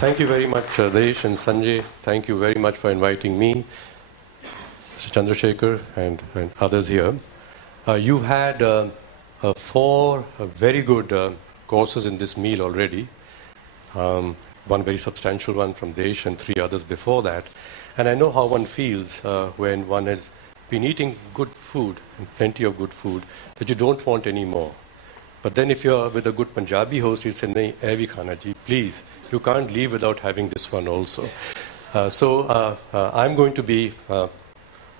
Thank you very much, Desh and Sanjay. Thank you very much for inviting me, Mr. Chandrashekhar, and others here. You've had 4 very good courses in this meal already. One very substantial one from Desh and 3 others before that. And I know how one feels when one has been eating good food, and plenty of good food, that you don't want any more. But then if you're with a good Punjabi host, he'll say, "Nahi, aah bhi khana ji, please. You can't leave without having this one also." I'm going to be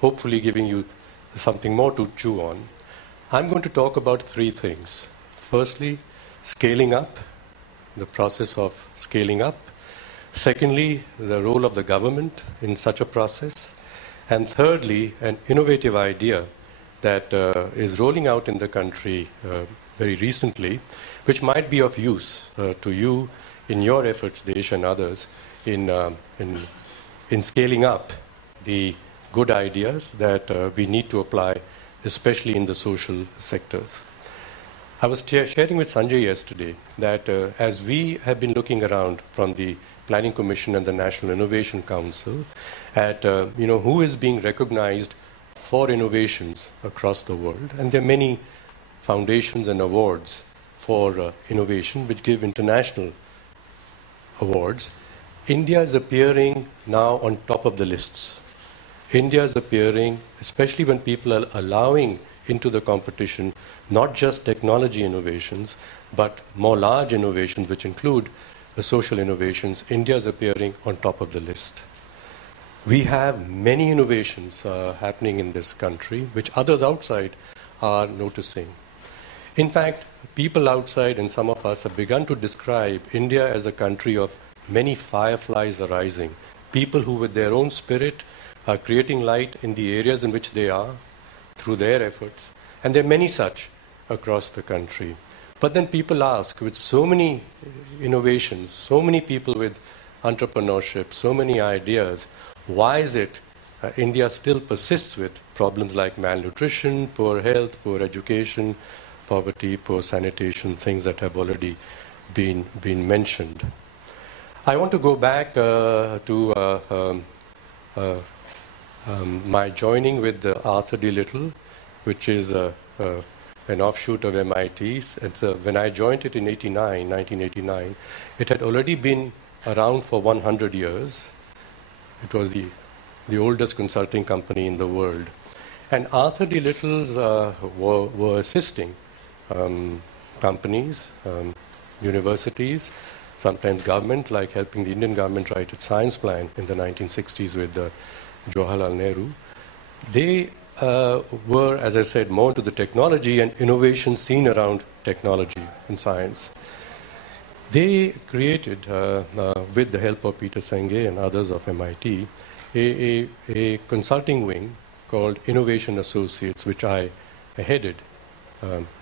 hopefully giving you something more to chew on. I'm going to talk about 3 things. Firstly, scaling up, the process of scaling up. Secondly, the role of the government in such a process. And thirdly, an innovative idea that is rolling out in the country very recently, which might be of use to you in your efforts, Desh, and others, in scaling up the good ideas that we need to apply, especially in the social sectors. I was sharing with Sanjay yesterday that as we have been looking around from the Planning Commission and the National Innovation Council at who is being recognized for innovations across the world, and there are many foundations and awards for innovation which give international awards. India is appearing now on top of the lists. India is appearing, especially when people are allowing into the competition not just technology innovations, but more large innovations which include the social innovations. India is appearing on top of the list. We have many innovations happening in this country which others outside are noticing. In fact, people outside and some of us have begun to describe India as a country of many fireflies arising, people who with their own spirit are creating light in the areas in which they are through their efforts. And there are many such across the country. But then people ask, with so many innovations, so many people with entrepreneurship, so many ideas, why is it India still persists with problems like malnutrition, poor health, poor education, poverty, poor sanitation, things that have already been mentioned. I want to go back to my joining with Arthur D. Little, which is an offshoot of MIT. When I joined it in 1989, it had already been around for 100 years. It was the oldest consulting company in the world. And Arthur D. Littles were assisting companies, universities, sometimes government, like helping the Indian government write its science plan in the 1960s with Jawaharlal Nehru. They were, as I said, more into the technology and innovation seen around technology and science. They created, with the help of Peter Senge and others of MIT, a consulting wing called Innovation Associates, which I headed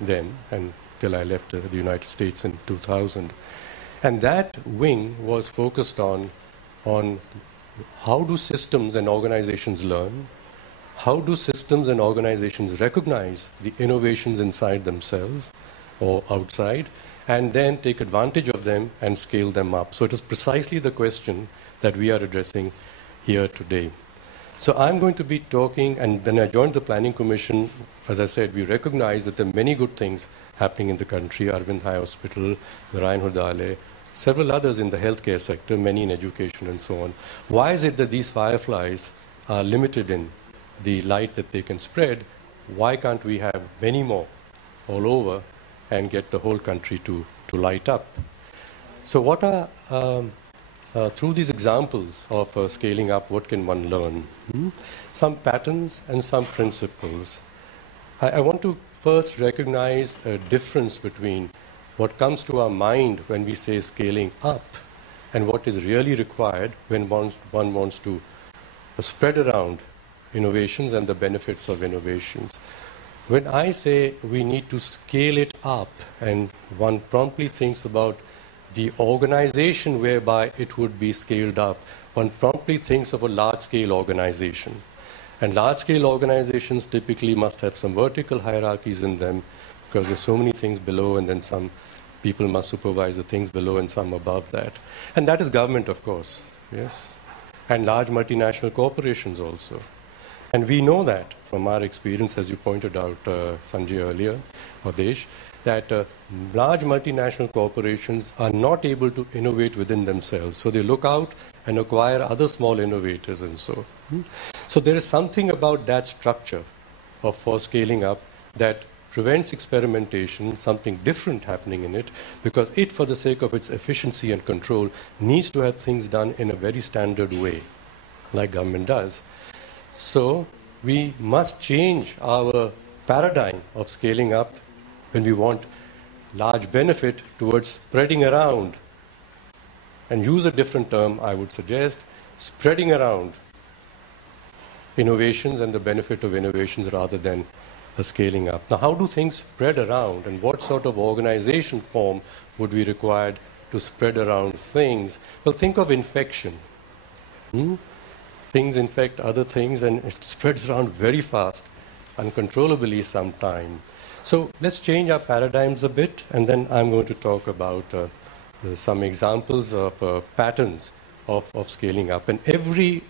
then until I left the United States in 2000. And that wing was focused on how do systems and organizations learn, how do systems and organizations recognize the innovations inside themselves or outside, and then take advantage of them and scale them up. So it is precisely the question that we are addressing here today. So I'm going to be talking, and when I joined the Planning Commission, as I said, we recognize that there are many good things happening in the country, Arvind Eye Hospital, Narayan Hurdale, several others in the healthcare sector, many in education and so on. Why is it that these fireflies are limited in the light that they can spread? Why can't we have many more all over and get the whole country to light up? So what are, through these examples of scaling up, what can one learn? Some patterns and some principles. I want to first recognize a difference between what comes to our mind when we say scaling up and what is really required when one wants to spread around innovations and the benefits of innovations. When I say we need to scale it up, and one promptly thinks about the organization whereby it would be scaled up, one promptly thinks of a large-scale organization. And large-scale organizations typically must have some vertical hierarchies in them because there's so many things below and then some people must supervise the things below and some above that. And that is government, of course, yes, and large multinational corporations also. And we know that from our experience, as you pointed out, Sanjay earlier, or Desh, that large multinational corporations are not able to innovate within themselves. So they look out and acquire other small innovators and so. So there is something about that structure for scaling up that prevents experimentation, something different happening in it, because it, for the sake of its efficiency and control, needs to have things done in a very standard way, like government does. So we must change our paradigm of scaling up when we want large benefit towards spreading around. And use a different term, I would suggest, spreading around innovations and the benefit of innovations rather than a scaling up. Now, how do things spread around, and what sort of organization form would be required to spread around things? Well, think of infection. Things infect other things and it spreads around very fast, uncontrollably sometime. So let's change our paradigms a bit, and then I'm going to talk about some examples of patterns of scaling up. And every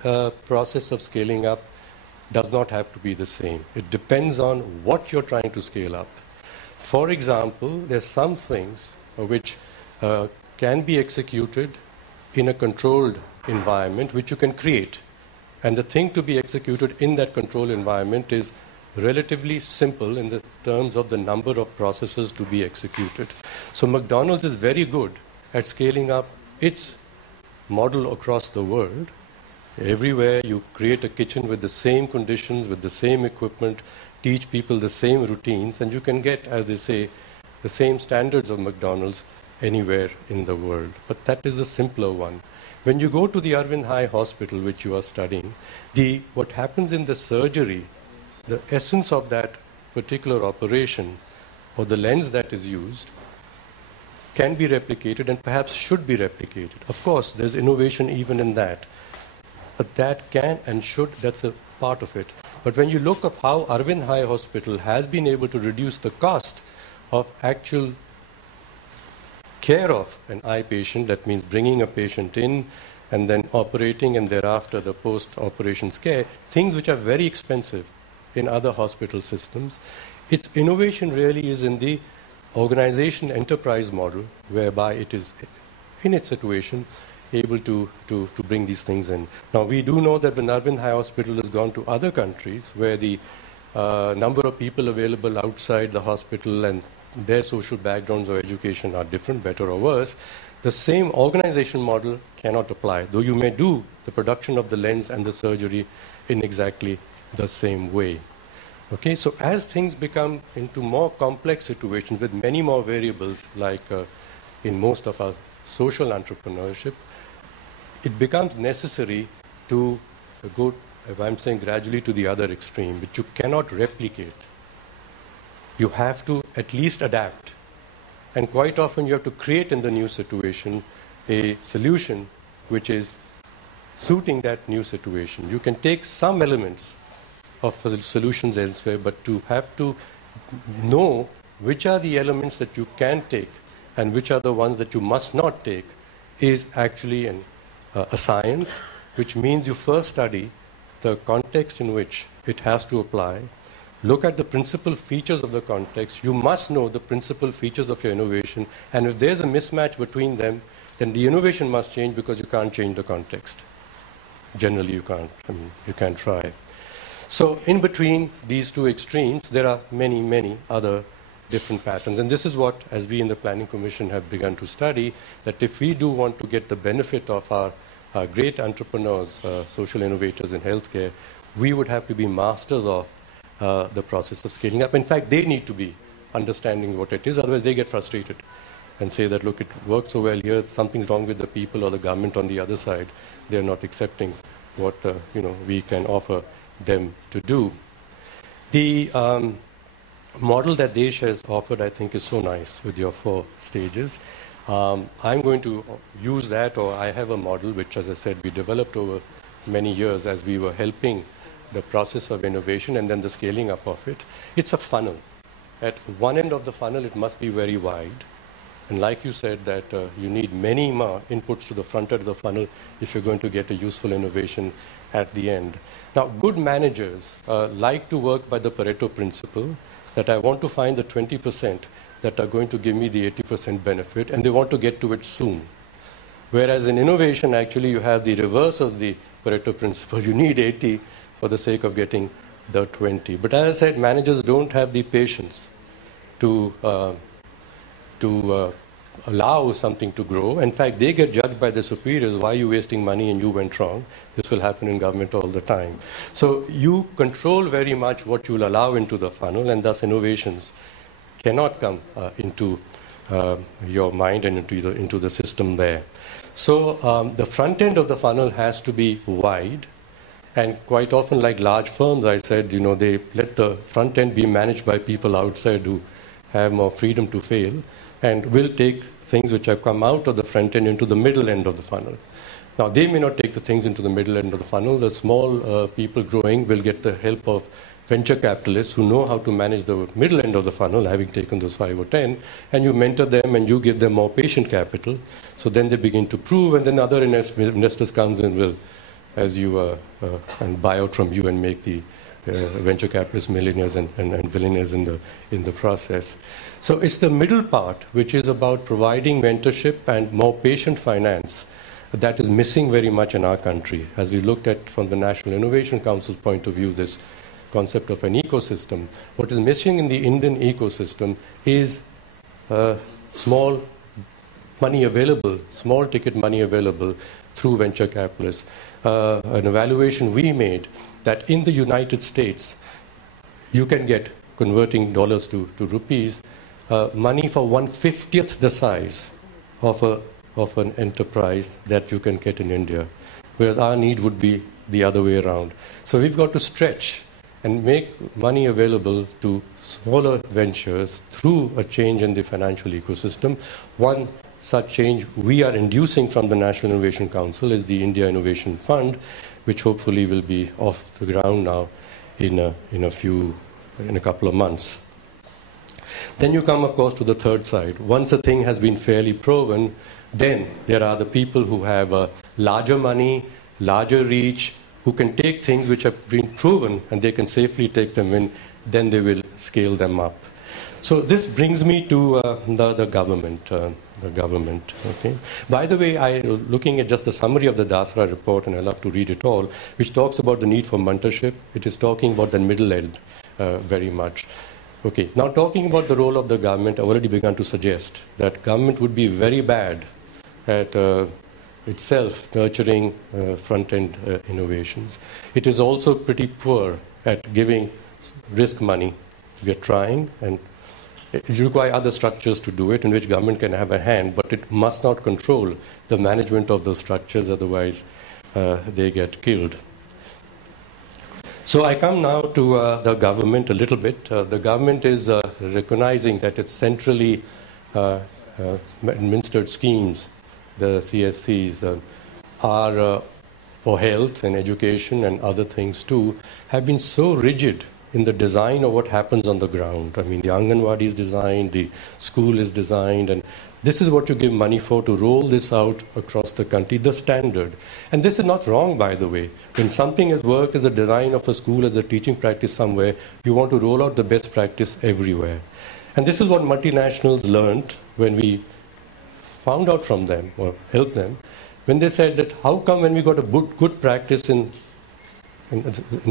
process of scaling up does not have to be the same. It depends on what you're trying to scale up. For example, there's some things which can be executed in a controlled environment which you can create. And the thing to be executed in that controlled environment is relatively simple in the terms of the number of processes to be executed. So McDonald's is very good at scaling up its model across the world. Everywhere you create a kitchen with the same conditions, with the same equipment, teach people the same routines, and you can get, as they say, the same standards of McDonald's anywhere in the world. But that is a simpler one. When you go to the Arvind High Hospital, which you are studying, what happens in the surgery, the essence of that particular operation or the lens that is used can be replicated and perhaps should be replicated. Of course, there's innovation even in that. But that can and should, that's a part of it. But when you look at how Arvind High Hospital has been able to reduce the cost of actual care of an eye patient, that means bringing a patient in and then operating and thereafter the post-operation care, things which are very expensive in other hospital systems. Its innovation really is in the organization enterprise model, whereby it is, in its situation, able to bring these things in. Now, we do know that when Arvind High Hospital has gone to other countries where the number of people available outside the hospital and their social backgrounds or education are different, better or worse, the same organization model cannot apply, though you may do the production of the lens and the surgery in exactly the same way. Okay, so as things become into more complex situations with many more variables, like in most of our social entrepreneurship, it becomes necessary to go, if I'm saying gradually, to the other extreme, which you cannot replicate. You have to at least adapt. And quite often you have to create in the new situation a solution which is suiting that new situation. You can take some elements of solutions elsewhere, but to have to know which are the elements that you can take and which are the ones that you must not take is actually a science, which means you first study the context in which it has to apply. Look at the principal features of the context. You must know the principal features of your innovation. And if there's a mismatch between them, then the innovation must change because you can't change the context. Generally, you can't. I mean, you can try. So in between these two extremes, there are many, many other different patterns. And this is what, as we in the Planning Commission have begun to study, that if we do want to get the benefit of our great entrepreneurs, social innovators in healthcare, we would have to be masters of the process of scaling up. In fact, they need to be understanding what it is, otherwise they get frustrated and say that, look, it worked so well here, something's wrong with the people or the government on the other side. They're not accepting what we can offer them to do. The model that Desh has offered, I think, is so nice with your 4 stages. I'm going to use that, or I have a model which, as I said, we developed over many years as we were helping the process of innovation and then the scaling up of it. It's a funnel. At one end of the funnel, it must be very wide. And like you said, that you need many more inputs to the front end of the funnel if you're going to get a useful innovation at the end. Now, good managers like to work by the Pareto principle, that I want to find the 20% that are going to give me the 80% benefit, and they want to get to it soon. Whereas in innovation, actually, you have the reverse of the Pareto principle. You need 80 for the sake of getting the 20. But as I said, managers don't have the patience to allow something to grow. In fact, they get judged by their superiors. Why are you wasting money and you went wrong? This will happen in government all the time. So you control very much what you will allow into the funnel, and thus innovations cannot come into your mind and into the system there. So the front end of the funnel has to be wide. And quite often, like large firms, I said, you know, they let the front end be managed by people outside who have more freedom to fail, and will take things which have come out of the front end into the middle end of the funnel. Now, they may not take the things into the middle end of the funnel. The small people growing will get the help of venture capitalists who know how to manage the middle end of the funnel, having taken those 5 or 10, and you mentor them and you give them more patient capital. So then they begin to prove, and then other investors comes and will, as you and buy out from you and make the venture capitalists millionaires and billionaires in the process. So it's the middle part, which is about providing mentorship and more patient finance, that is missing very much in our country. As we looked at from the National Innovation Council's point of view, this concept of an ecosystem, what is missing in the Indian ecosystem is small money available, small ticket money available through venture capitalists. An evaluation we made that in the United States, you can get, converting dollars to rupees, money for 1/50th the size of an enterprise that you can get in India, whereas our need would be the other way around. So we've got to stretch and make money available to smaller ventures through a change in the financial ecosystem. One such change we are inducing from the National Innovation Council is the India Innovation Fund, which hopefully will be off the ground now in a couple of months. Then you come, of course, to the third side. Once a thing has been fairly proven, then there are the people who have larger money, larger reach, who can take things which have been proven and they can safely take them in, then they will scale them up. So this brings me to the government. Okay. By the way, looking at just the summary of the Dasra report, and I love to read it all, which talks about the need for mentorship. It is talking about the middle end very much. Okay. Now, talking about the role of the government, I've already begun to suggest that government would be very bad at itself nurturing front-end innovations. It is also pretty poor at giving risk money. We are trying, and you require other structures to do it, in which government can have a hand, but it must not control the management of those structures, otherwise they get killed. So I come now to the government a little bit. The government is recognizing that its centrally administered schemes, the CSCs, are for health and education and other things too, have been so rigid in the design of what happens on the ground. I mean, the Anganwadi is designed, the school is designed, and this is what you give money for, to roll this out across the country, the standard. And this is not wrong, by the way. When something has worked as a design of a school, as a teaching practice somewhere, you want to roll out the best practice everywhere. And this is what multinationals learned when we found out from them, or helped them, when they said that how come when we got a good practice in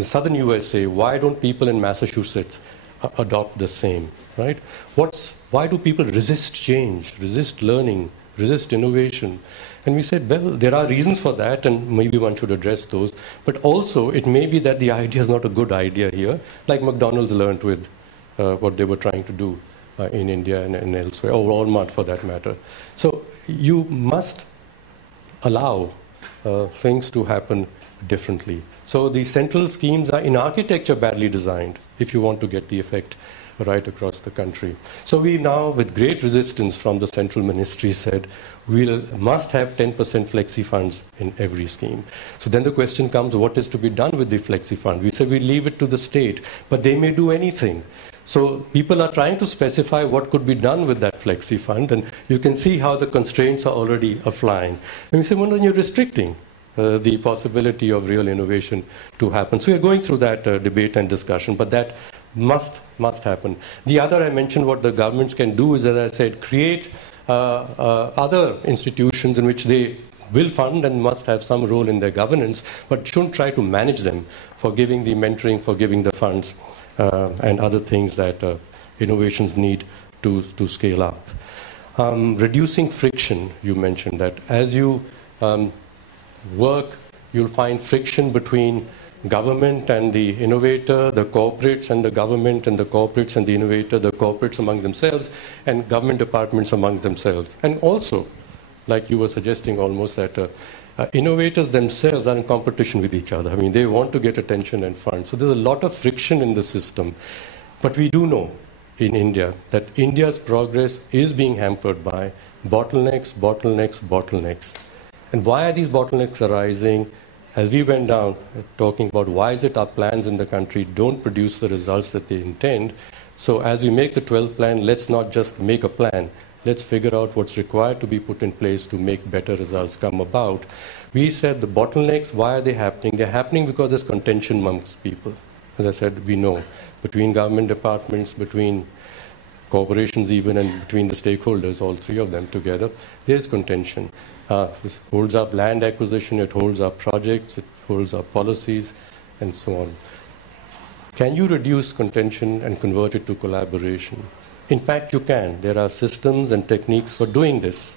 southern USA, why don't people in Massachusetts adopt the same, right? Why do people resist change, resist learning, resist innovation? And we said, well, there are reasons for that, and maybe one should address those. But also, it may be that the idea is not a good idea here, like McDonald's learned with what they were trying to do in India and elsewhere, or Walmart for that matter. So you must allow things to happen differently. So the central schemes are in architecture badly designed if you want to get the effect right across the country. So we now, with great resistance from the central ministry, said we must have 10% flexi funds in every scheme. So then the question comes, what is to be done with the flexi fund? We said we leave it to the state, but they may do anything. So people are trying to specify what could be done with that flexi fund, and you can see how the constraints are already applying. And you say, well, then you're restricting the possibility of real innovation to happen. So we're going through that debate and discussion, but that must happen. The other, I mentioned what the governments can do is, as I said, create other institutions in which they will fund and must have some role in their governance, but shouldn't try to manage them for giving the mentoring, for giving the funds, and other things that innovations need to scale up. Reducing friction, you mentioned that. As you work, you'll find friction between government and the innovator, the corporates and the government, and the corporates and the innovator, the corporates among themselves, and government departments among themselves. And also, like you were suggesting almost, that innovators themselves are in competition with each other. I mean, they want to get attention and funds. So there's a lot of friction in the system. But we do know in India that India's progress is being hampered by bottlenecks, bottlenecks, bottlenecks. And why are these bottlenecks arising? As we went down talking about why is it our plans in the country don't produce the results that they intend. So as we make the 12th plan, let's not just make a plan. Let's figure out what's required to be put in place to make better results come about. We said the bottlenecks, why are they happening? They're happening because there's contention amongst people. As I said, we know, between government departments, between corporations even, and between the stakeholders, all three of them together, there's contention. This holds up land acquisition, it holds up projects, it holds up policies, and so on. Can you reduce contention and convert it to collaboration? In fact, you can. There are systems and techniques for doing this.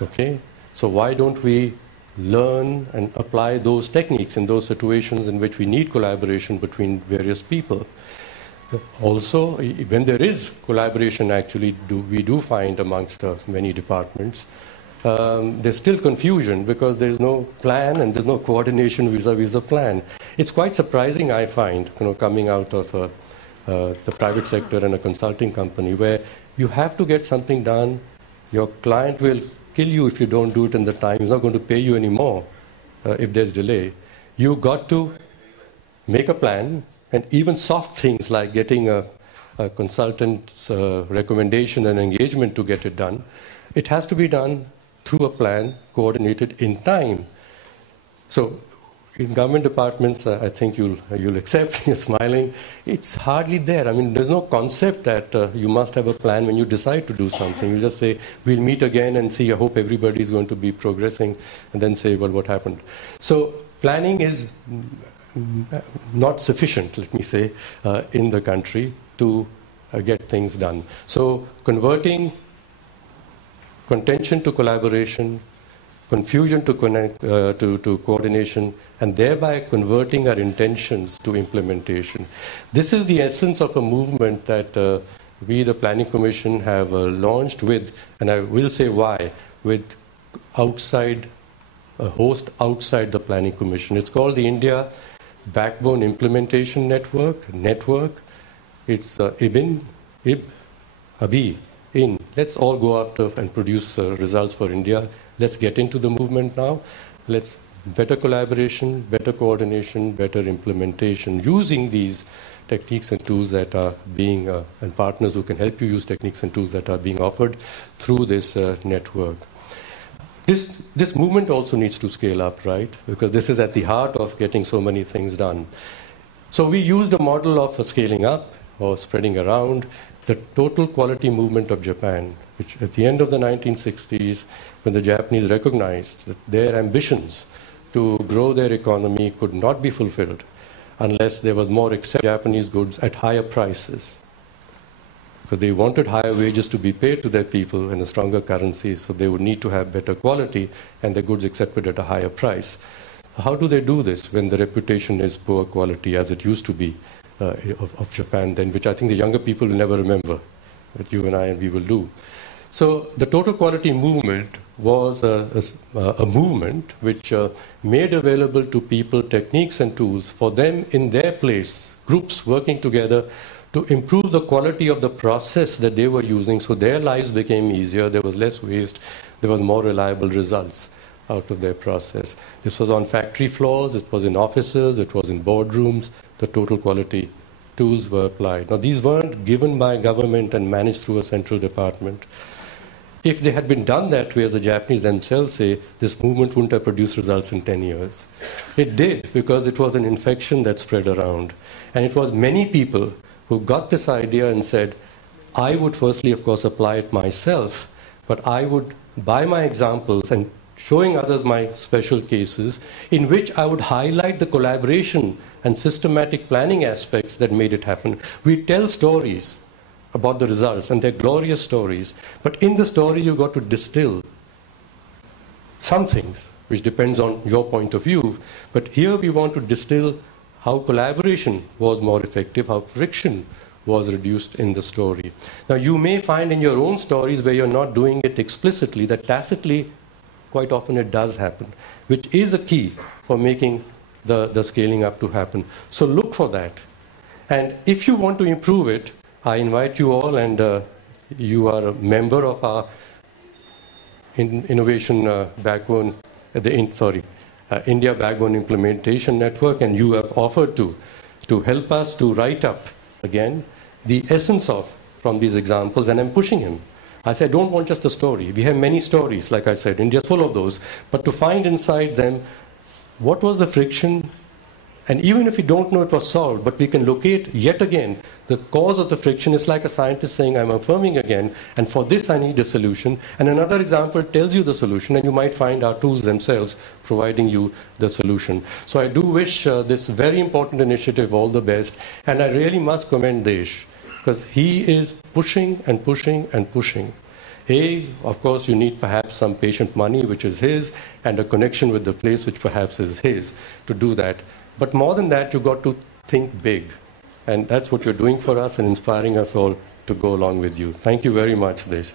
Okay? So why don't we learn and apply those techniques in those situations in which we need collaboration between various people? Also, when there is collaboration, actually, we do find amongst many departments, there's still confusion because there's no plan and there's no coordination vis-a-vis a plan. It's quite surprising, I find, coming out of the private sector and a consulting company, where you have to get something done. Your client will kill you if you don't do it in the time. He's not going to pay you anymore if there's delay. You've got to make a plan, and even soft things like getting a consultant's recommendation and engagement to get it done. It has to be done through a plan, coordinated in time. So in government departments, I think you'll accept, you're smiling, it's hardly there. I mean, there's no concept that you must have a plan when you decide to do something. You just say, we'll meet again and see, I hope everybody's going to be progressing, and then say, well, what happened? So planning is not sufficient, let me say, in the country to get things done. So converting contention to collaboration, confusion to coordination, and thereby converting our intentions to implementation. This is the essence of a movement that we, the Planning Commission, have launched with, and I will say why, with a host outside the Planning Commission. It's called the India Backbone Implementation Network. It's IB. Let's all go after and produce results for India. Let's get into the movement now. Let's better collaboration, better coordination, better implementation, using these techniques and tools that are being, and partners who can help you use techniques and tools that are being offered through this network. This movement also needs to scale up, right? Because this is at the heart of getting so many things done. So we used a model of scaling up or spreading around the total quality movement of Japan, which at the end of the 1960s, when the Japanese recognized that their ambitions to grow their economy could not be fulfilled unless there was more accepted Japanese goods at higher prices. Because they wanted higher wages to be paid to their people in a stronger currency, so they would need to have better quality and the goods accepted at a higher price. How do they do this when the reputation is poor quality, as it used to be of Japan then, which I think the younger people will never remember, but you and I and we will do. So the total quality movement was a movement which made available to people techniques and tools for them in their place, groups working together to improve the quality of the process that they were using, so their lives became easier, there was less waste, there was more reliable results out of their process. This was on factory floors, it was in offices, it was in boardrooms, the total quality tools were applied. Now, these weren't given by government and managed through a central department. If they had been done that way, as the Japanese themselves say, this movement wouldn't have produced results in 10 years. It did, because it was an infection that spread around. And it was many people who got this idea and said, I would firstly, of course, apply it myself, but I would, by my examples and showing others my special cases, in which I would highlight the collaboration and systematic planning aspects that made it happen. We tell stories about the results, and they're glorious stories. But in the story, you've got to distill some things, which depends on your point of view. But here we want to distill how collaboration was more effective, how friction was reduced in the story. Now, you may find in your own stories where you're not doing it explicitly, that tacitly, quite often it does happen, which is a key for making the scaling up to happen. So look for that. And if you want to improve it, I invite you all, and you are a member of our innovation backbone, India Backbone Implementation Network, and you have offered to help us to write up, again, the essence from these examples, and I'm pushing him. I said, I don't want just a story. We have many stories, like I said, India's full of those, but to find inside them, what was the friction? And even if we don't know it was solved, but we can locate yet again the cause of the friction. Is like a scientist saying, I'm affirming again, and for this I need a solution. And another example tells you the solution, and you might find our tools themselves providing you the solution. So I do wish this very important initiative all the best, and I really must commend Desh, because he is pushing and pushing and pushing. Of course, you need perhaps some patient money, which is his, and a connection with the place, which perhaps is his, to do that. But more than that, you've got to think big. And that's what you're doing for us and inspiring us all to go along with you. Thank you very much, Desh.